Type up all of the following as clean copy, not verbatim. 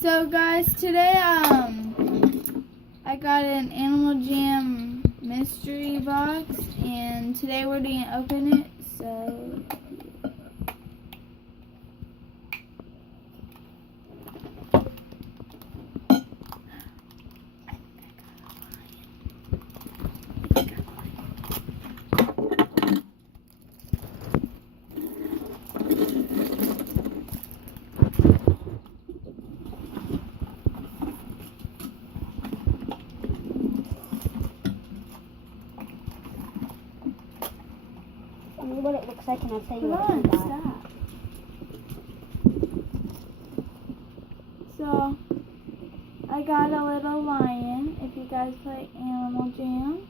So guys, today I got an Animal Jam mystery box, and today we're going to open it. So Tell me what it looks like and I'll tell you come what on, it is. stop. So I got a little lion. If you guys play Animal Jam.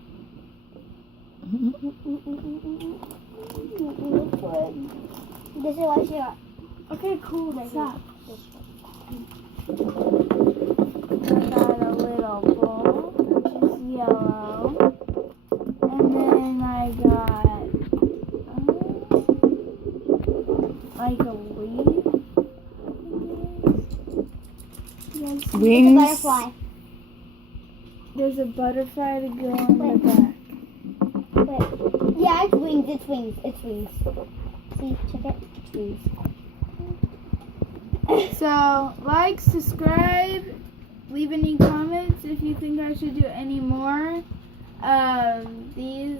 This is what she got. Okay, cool. Stop. This I got a little bull, which is yellow. And then I got like a leaf. It's a Wings. butterfly. There's a butterfly to go on the back. Wait. Yeah, it's wings. It's wings. It's wings. See, check it. It's wings. So, like, subscribe, leave any comments if you think I should do any more of these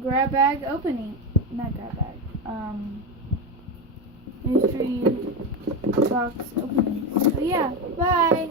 grab bag opening. Not grab bag. Mystery box openings. So, yeah. Bye.